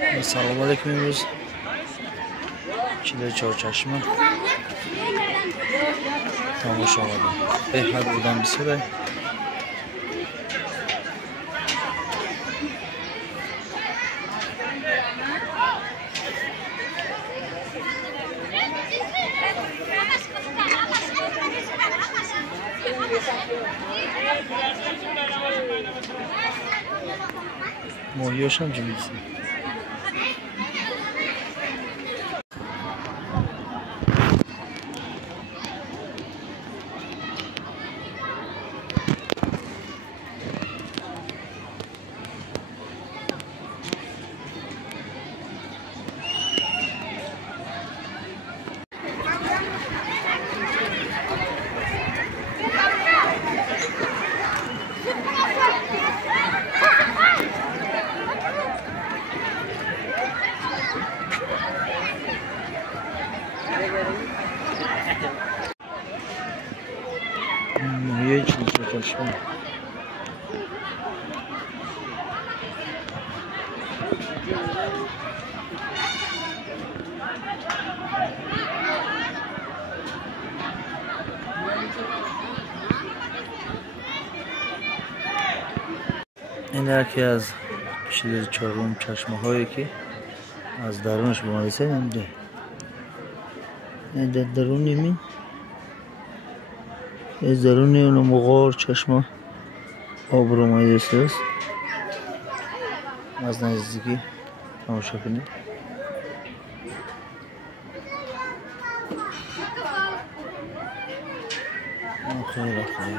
Assalomu alaykum emmiz. Chile Çorçeşme. Tomosha qildim. Behad buradan bir so'ray. Mo'yosham jimsin. Mo'yo Chile Çorçeşme. این یکی از چیز چهارم چشمه هایی که از درونش به ما رسید نمیده. در درون نمی از درون اون مغار چشمه آب رو مایده است. از نزدیکی تماشا کنید. خیلی خیلی